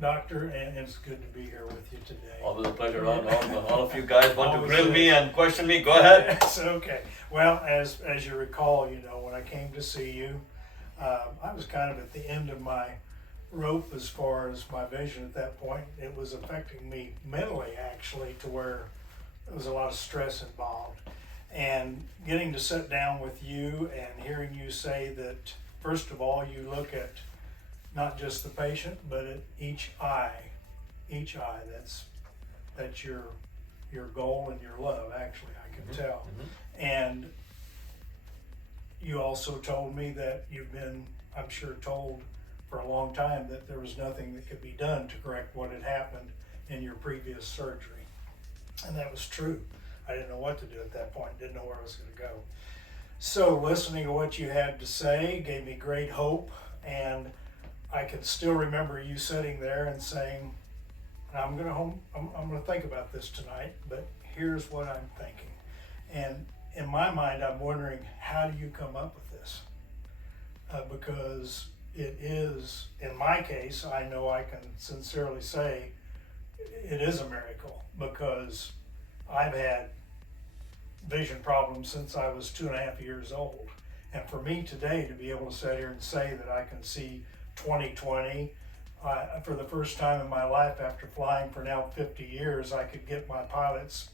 Doctor, and it's good to be here with you today. Always a pleasure, Ron. All of you guys want to Always grill is. me and question me. Go ahead. It's okay. Well, as you recall, when I came to see you, I was kind of at the end of my rope as far as my vision at that point. It was affecting me mentally, actually, to where there was a lot of stress involved. And getting to sit down with you and hearing you say that, first of all, you look at not just the patient, but at each eye. That's your goal and your love, actually, I can tell. And you also told me that you've been, I'm sure, told for a long time that there was nothing that could be done to correct what had happened in your previous surgery. And that was true. I didn't know what to do at that point, didn't know where I was going to go. So listening to what you had to say gave me great hope, and I can still remember you sitting there and saying, I'm gonna think about this tonight, but here's what I'm thinking. And in my mind, I'm wondering, how do you come up with this? Because it is, in my case, I know I can sincerely say it is a miracle, because I've had vision problems since I was 2.5 years old. And for me today to be able to sit here and say that I can see 20/20, for the first time in my life after flying for now 50 years, I could get my pilot's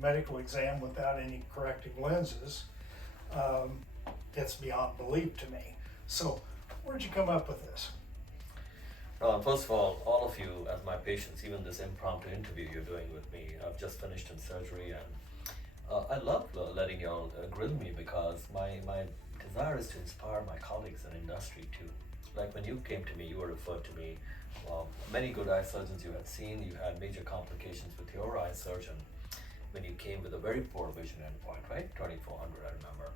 medical exam without any correcting lenses. It's beyond belief to me. So where'd you come up with this? First of all of you as my patients, even this impromptu interview you're doing with me, I've just finished in surgery, and I love letting y'all grill me, because my desire is to inspire my colleagues in industry too. Like when you came to me, you were referred to me. Many good eye surgeons you had seen, you had major complications with your eye surgeon when you came with a very poor vision endpoint, right? 2400, I remember.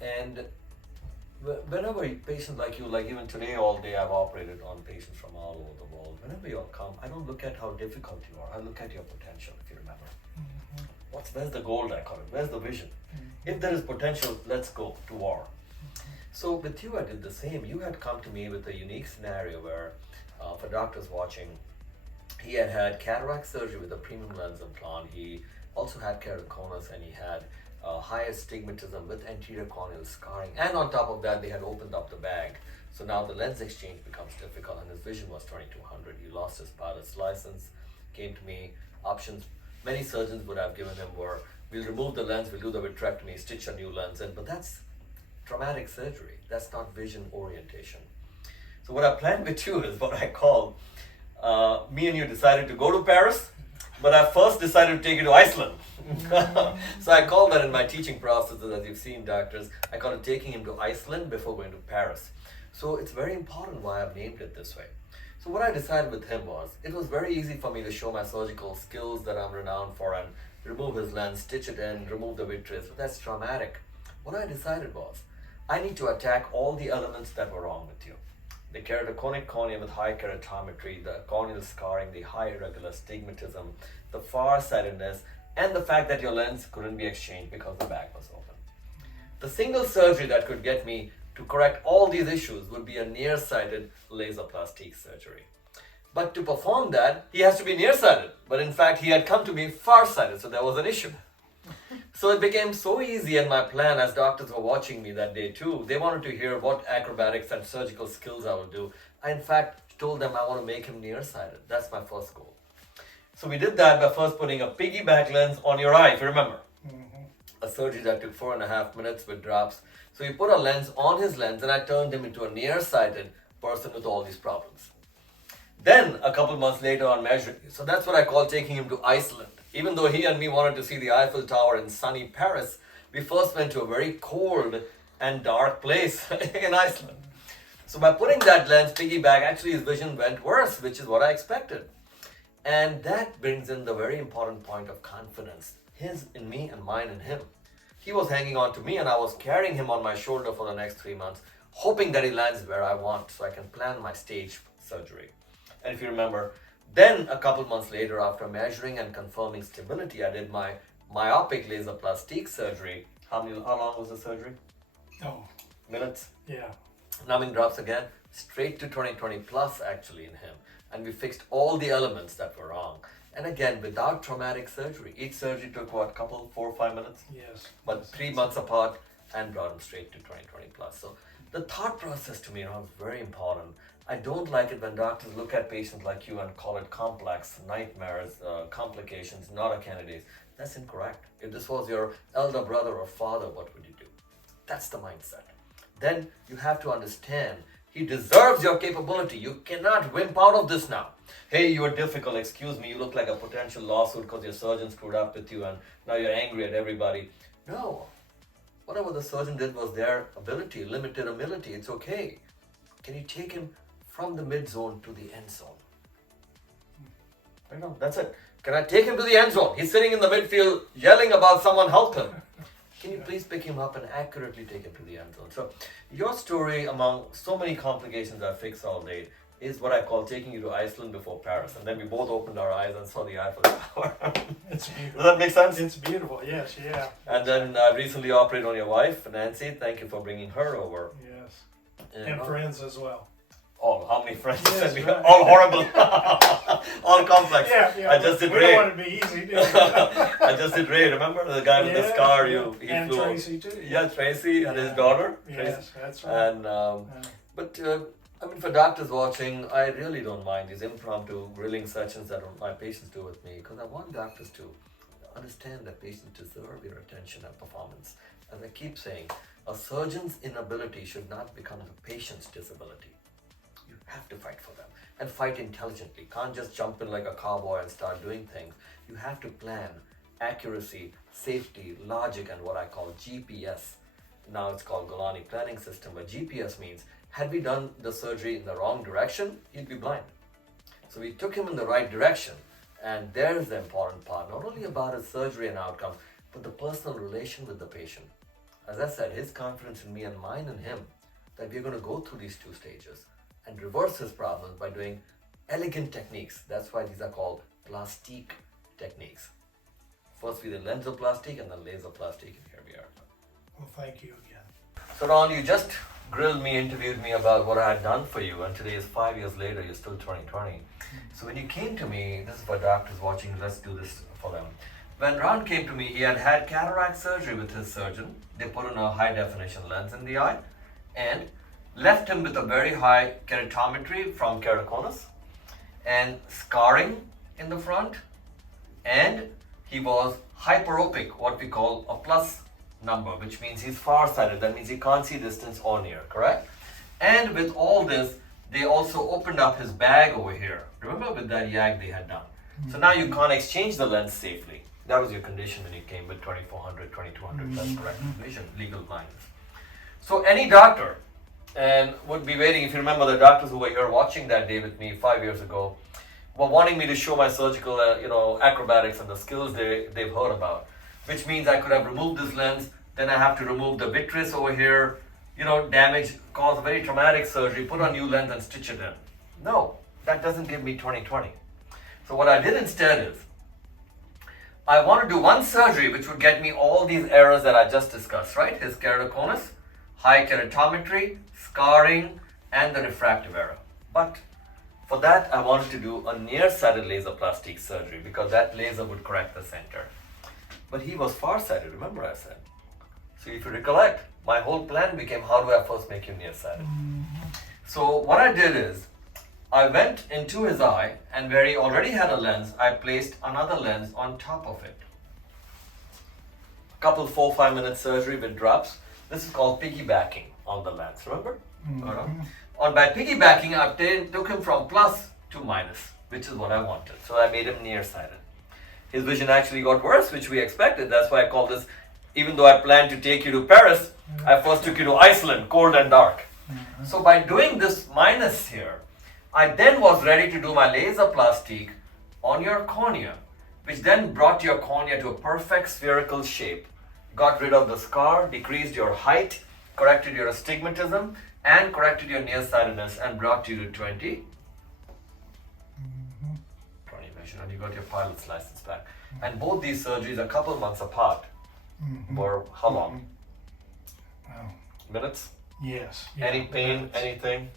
And whenever a patient like you, like even today all day I've operated on patients from all over the world. Whenever you all come, I don't look at how difficult you are. I look at your potential, if you remember. Where's the gold, I call it? Where's the vision? If there is potential, let's go to war. So with you, I did the same. You had come to me with a unique scenario where, for doctors watching, he had cataract surgery with a premium lens implant. He also had keratoconus, and he had high astigmatism with anterior corneal scarring. And on top of that, they had opened up the bag. So now the lens exchange becomes difficult, and his vision was 2200. He lost his pilot's license, came to me. Options many surgeons would have given him were, we'll remove the lens, we'll do the vitrectomy, stitch a new lens in, but that's traumatic surgery. That's not vision orientation. So what I planned with you is what I call, me and you decided to go to Paris, but I first decided to take you to Iceland. So I call that in my teaching processes, as you've seen, doctors, I call it taking him to Iceland before going to Paris. So it's very important why I've named it this way. So what I decided with him was, it was very easy for me to show my surgical skills that I'm renowned for and remove his lens, stitch it in, remove the vitreous, but that's traumatic. What I decided was, I need to attack all the elements that were wrong with you. The keratoconic cornea with high keratometry, the corneal scarring, the high irregular astigmatism, the farsightedness, and the fact that your lens couldn't be exchanged because the bag was open. The single surgery that could get me to correct all these issues would be a nearsighted laser plastic surgery. But to perform that, he has to be nearsighted. But in fact, he had come to me farsighted, so there was an issue. So it became so easy in my plan, as doctors were watching me that day too. They wanted to hear what acrobatics and surgical skills I would do. I in fact told them I want to make him nearsighted. That's my first goal. So we did that by first putting a piggyback lens on your eye, if you remember. A surgery that took 4.5 minutes with drops. So we put a lens on his lens, and I turned him into a nearsighted person with all these problems. Then a couple months later on measuring, so that's what I call taking him to Iceland. Even though he and me wanted to see the Eiffel Tower in sunny Paris, we first went to a very cold and dark place in Iceland. So by putting that lens piggyback, actually his vision went worse, which is what I expected. And that brings in the very important point of confidence. His in me and mine in him. He was hanging on to me, and I was carrying him on my shoulder for the next 3 months, hoping that he lands where I want so I can plan my stage surgery. And if you remember, then a couple months later, after measuring and confirming stability, I did my myopic laser plastic surgery. How long was the surgery? Oh, Minutes. yeah. Numbing drops again, straight to 20/20 plus actually in him. and we fixed all the elements that were wrong. And again, without traumatic surgery. Each surgery took what, 4 or 5 minutes? Yes. But 3 months apart, and brought him straight to 20/20 plus. So the thought process to me is very important. I don't like it when doctors look at patients like you and call it complex, nightmares, complications, not a candidate. That's incorrect. If this was your elder brother or father, what would you do? That's the mindset. Then you have to understand he deserves your capability. You cannot wimp out of this now. Hey, you are difficult, excuse me, you look like a potential lawsuit because your surgeon screwed up with you and now you're angry at everybody. No. Whatever the surgeon did was their ability, limited ability. It's okay. Can you take him from the mid zone to the end zone? I know, that's it. Can I take him to the end zone? He's sitting in the midfield yelling about someone help him. Can you please pick him up and accurately take him to the end zone? So your story, among so many complications I fixed all day, is what I call taking you to Iceland before Paris. And then we both opened our eyes and saw the Eiffel Tower. It's beautiful. Does that make sense? It's beautiful, yes, yeah. And then I recently operated on your wife, Nancy. Thank you for bringing her over. Yes. And, Friends as well. Oh, how many friends? Yes, Sent me? right. All horrible. All complex. Yeah. I just did we Ray. don't want to be easy, do we? I just did Ray. Remember the guy with the scar? He and flew. Tracy too. Yeah, Tracy and his daughter. Tracy. Yes, that's right. And but I mean, for doctors watching, I really don't mind these impromptu grilling sessions that my patients do with me, because I want doctors to understand that patients deserve your attention and performance. As I keep saying, a surgeon's inability should not become the patient's disability. You have to fight for them and fight intelligently. Can't just jump in like a cowboy and start doing things. You have to plan accuracy, safety, logic, and what I call GPS. Now it's called Golani Planning System, but GPS means had we done the surgery in the wrong direction, he'd be blind. So we took him in the right direction, and there's the important part, not only about his surgery and outcome, but the personal relation with the patient. As I said, his confidence in me and mine in him, that we're going to go through these 2 stages and reverse his problems by doing elegant techniques. That's why these are called plastique techniques. First we did lensoplastic and then laserplastic, and here we are. Well, thank you again. So Ron, you just grilled me, interviewed me about what I had done for you, and today is 5 years later, you're still 20/20. So when you came to me, this is for doctors watching, let's do this for them. When Ron came to me, he had had cataract surgery with his surgeon. They put in a high definition lens in the eye and left him with a very high keratometry from keratoconus and scarring in the front, and he was hyperopic, what we call a plus number, which means he's farsighted. That means he can't see distance or near, correct? And with all this, they also opened up his bag over here. Remember with that YAG they had done. So now you can't exchange the lens safely. That was your condition when you came with 2400, 2200 plus corrected vision, legal blindness. So any doctor and would be waiting, if you remember the doctors who were here watching that day with me 5 years ago, were wanting me to show my surgical acrobatics and the skills they've heard about, which means I could have removed this lens, then I have to remove the vitreous over here, damage, cause a very traumatic surgery, put a new lens and stitch it in. No, that doesn't give me 20/20. So what I did instead is, I want to do one surgery which would get me all these errors that I just discussed, right? His keratoconus, high keratometry, scarring, and the refractive error. But for that, I wanted to do a nearsighted laserplastic surgery because that laser would correct the center. But he was farsighted, remember I said. So if you recollect, my whole plan became, how do I first make you nearsighted? So what I did is, I went into his eye, and where he already had a lens, I placed another lens on top of it. Couple 4-5 minute surgery with drops. This is called piggybacking on the lens, remember? By piggybacking, I took him from plus to minus, which is what I wanted. So I made him nearsighted. His vision actually got worse, which we expected. That's why I call this, even though I planned to take you to Paris, I first took you to Iceland, cold and dark. So by doing this minus here, I then was ready to do my laserplastic on your cornea, which then brought your cornea to a perfect spherical shape, got rid of the scar, decreased your height, corrected your astigmatism, and corrected your nearsightedness, and brought you to 20 vision, and you got your pilot's license back. And both these surgeries, a couple months apart, were how long? Wow. Minutes? Yes. Any pain, anything?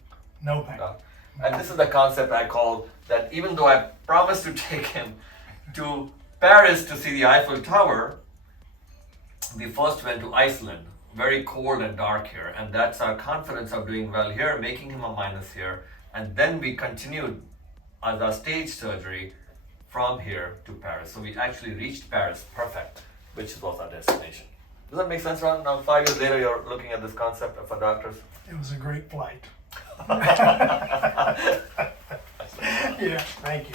No pain. No. And this is the concept I call that even though I promised to take him to Paris to see the Eiffel Tower, we first went to Iceland, very cold and dark here, and that's our confidence of doing well here, making him a minus here, and then we continued as our stage surgery from here to Paris. So we actually reached Paris, perfect, which was our destination. Does that make sense, Ron? Now 5 years later, you're looking at this concept for doctors. It was a great flight. Yeah, thank you.